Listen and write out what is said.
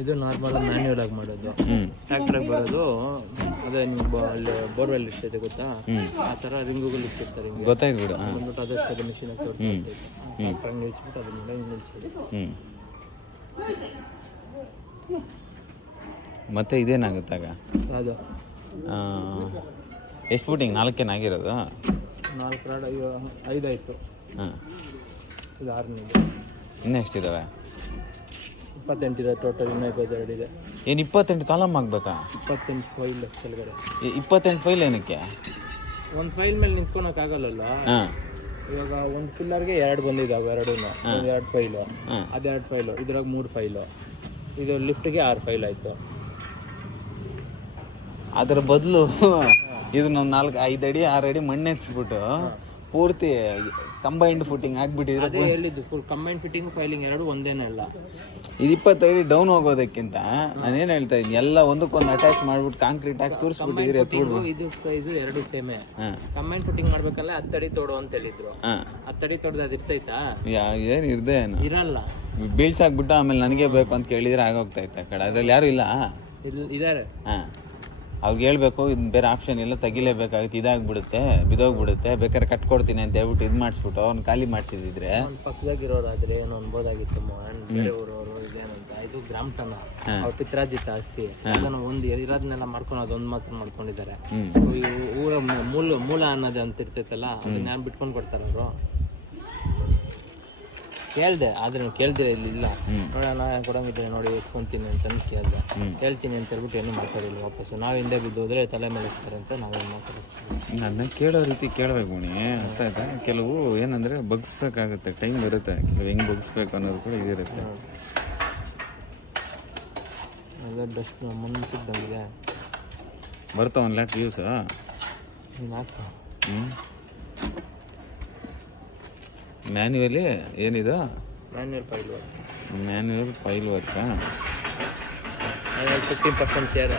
ಇದು normal manual ಆಗಿ ಮಾಡೋದು. ಟ್ರ್ಯಾಕ್ಟರ್ ಬರೋದು ಅದೇ ನೀವು ಅಲ್ಲಿ ಬೋರ್ವೆಲ್ ಇರ್ತೈತೆ ಗೊತ್ತಾ, ಆ ಥರ ರಿಂಗುಗಳು ಇಟ್ಟಿರ್ತಾರೆ. ಗೊತ್ತಾಯ್ತು ಬಿಡು. ಬಂದ್ಬಿಟ್ಟು ಅದಕ್ಕೆ ಮಿಷಿನ್ ಟ್ರ್ಯಾಕ್ಟರ್ ನಿಲ್ಸ್ಬಿಟ್ಟು ಅದ್ರ ಮೇಲೆ ಹಿಂಗೆ ನಿಲ್ಸ್ಬಿಟ್ಟು. ಮತ್ತೆ ಇದೇನಾಗುತ್ತಾಗ ಅದು ಎಷ್ಟು ಫೂಟಿಂಗ್ 4 ಆಗಿರೋದು? 4 ರಾಡ್ 5 ಆಯಿತು. ಹಾಂ, ಇದು 6ನೇ. ಇನ್ನೂ ಎಷ್ಟಿದ್ದಾವೆ? 28 ಇದೆ ಟೋಟಲ್. ಇನ್ನೂ 22 ಇದೆ. ಏನು 28 ಕಾಲಮ್ ಆಗಬೇಕಾ? 28 ಫೈಲ್ ಕೆಳಗಡೆ. 28 ಫೈಲ್ ಏನಕ್ಕೆ? ಒಂದು ಫೈಲ್ ಮೇಲೆ ನಿಂತ್ಕೊಳಕ್ಕಾಗಲ್ಲ. ಹಾಂ, ಇವಾಗ ಒಂದು ಪಿಲ್ಲರ್ಗೆ 2 ಬಂದಿದ್ದಾವೆ, 2 ಫೈಲು. ಅದು 2 ಫೈಲು, ಇದ್ರಾಗ 3 ಫೈಲು. ಇದು ಲಿಫ್ಟ್ಗೆ 6 ಫೈಲ್ ಆಯಿತು. ಅದರ ಬದಲು ಇದನ್ನ 5 ಅಡಿ 6 ಅಡಿ ಮಣ್ಣೆತ್ಸ್ಬಿಟ್ಟು ಪೂರ್ತಿ ಕಂಬೈನ್ಡ್ ಫುಟಿಂಗ್ ಆಗ್ಬಿಟ್ಟಿದ್ರೆ ಅದೇ ಹೇಳಿದ್ದು, ಫುಲ್ ಕಂಬೈನ್ಡ್ ಫಿಟ್ಟಿಂಗ್ ಫೈಲಿಂಗ್ 2 ಒಂದೇನೇ ಅಲ್ಲ. ಇದು 20 ಅಡಿ ಡೌನ್ ಹೋಗೋದಕ್ಕಿಂತ ನಾನೇನು ಹೇಳ್ತಾ ಇದ್ದೀನಿ, ಎಲ್ಲ ಒಂದಕ್ಕೊಂದು ಅಟ್ಯಾಚ್ ಮಾಡ್ಬಿಟ್ಟು ಕಾಂಕ್ರೀಟ್ ಹಾಕಿ ತೋರಿಸ್ಬಿಟ್ಟಿದ್ರೆ ಇದು 2 ಸೇಮೆ. ಕಂಬೈನ್ಡ್ ಫಿಟ್ಟಿಂಗ್ ಮಾಡ್ಬೇಕಲ್ಲ 10 ಅಡಿ ತೋಡು ಅಂತ ಹೇಳಿದ್ರು. 10 ಅಡಿ ತೋಡ್ದು ಅದು ಇರ್ತೈತಾ? ಏನು ಇರ್ದೆ ಇರಲ್ಲ. ಬೀಳ್ಸಾಕ್ಬಿಟ್ಟು ಆಮೇಲೆ ನನಗೆ ಬೇಕು ಅಂತ ಕೇಳಿದ್ರೆ ಆಗೋಗ್ತಾ ಇತ್ತು. ಆ ಕಡೆ ಅದ್ರಲ್ಲಿ ಯಾರು ಇಲ್ಲ ಇದಾರೆ. ಹಾಂ, ಅವ್ರಿಗೆ ಹೇಳ್ಬೇಕು, ಇದು ಬೇರೆ ಆಪ್ಷನ್ ಇಲ್ಲ, ತೆಗಿಲೇಬೇಕಾಗುತ್ತೆ, ಇದಾಗ್ಬಿಡುತ್ತೆ, ಬಿದೋಗ್ಬಿಡುತ್ತೆ, ಬೇಕಾದ್ರೆ ಕಟ್ಕೊಡ್ತೀನಿ ಅಂತ ಹೇಳ್ಬಿಟ್ಟು ಇದು ಮಾಡಿಸ್ಬಿಟ್ಟು ಅವ್ನು ಖಾಲಿ ಮಾಡ್ತಿದ್ರೆ ಪಕ್ಕದಾಗಿರೋರಾದ್ರೆ ಏನು ಅನ್ಬೋದಾಗಿತ್ತು. ಬೇರೆ ಊರವರು ಇದೇನಂತ, ಇದು ಗ್ರಾಮಟನ ಅವ್ರ ಪಿತ್ರಾಜಿತ ಆಸ್ತಿ. ಅದನ್ನು ಒಂದು ಇರೋದನ್ನೆಲ್ಲ ಮಾಡ್ಕೊಂಡು ಅದೊಂದು ಮಾತ್ರ ಮಾಡ್ಕೊಂಡಿದ್ದಾರೆ. ಊರ ಮೂಲ ಅನ್ನೋದು ಅಂತ ಇರ್ತೈತಲ್ಲ, ಅದನ್ನ ಯಾರು ಬಿಟ್ಕೊಂಡು ಕೊಡ್ತಾರ ಅವರು? ಕೇಳ್ದೆ, ಆದ್ರೆ ಕೇಳ್ದೆ ಇಲ್ಲ. ನೋಡೋಣ ಕೊಡಂಗಿದ್ರೆ ನೋಡಿ ಎತ್ಕೊಂತೀನಿ ಅಂತ ಕೇಳ್ದೆ. ಹೇಳ್ತೀನಿ ಅಂತ ಹೇಳ್ಬಿಟ್ಟು ಏನು ಮಾತಾಡಿಲ್ಲ ವಾಪಸ್ಸು. ನಾವು ಹಿಂದೆ ಬಿದ್ದು ಹೋದ್ರೆ ತಲೆ ಮೇಲೆ ಇರ್ತಾರೆ ಅಂತ ನಾವೇನು ಮಾತಾಡ್ತೀವಿ. ಅದನ್ನ ಕೇಳೋ ರೀತಿ ಕೇಳಬೇಕು ಗುಣಿ, ಅರ್ಥ ಆಯ್ತಾ? ಕೆಲವು ಏನಂದ್ರೆ ಬಗ್ಸ್ಬೇಕಾಗುತ್ತೆ, ಟೈಮ್ ಇರುತ್ತೆ, ಕೆಲವು ಹೆಂಗೆ ಬಗ್ಸ್ಬೇಕು ಅನ್ನೋದು ಕೂಡ ಇದಿರುತ್ತೆ. ಅದೇ ಬೆಸ್ಟ್ ಮುನ್ಸಿದ್ದಂಗಿದೆ. ಬರ್ತಾವ 1 ಲ್ಯಾಕ್ ವ್ಯೂಸ್. ಮ್ಯಾನ್ಯುವಲಿ ಏನಿದು? ಮ್ಯಾನ್ಯುವಲ್ ಫೈಲ್ ವರ್ಕಾ? 15% ಶೇರ್.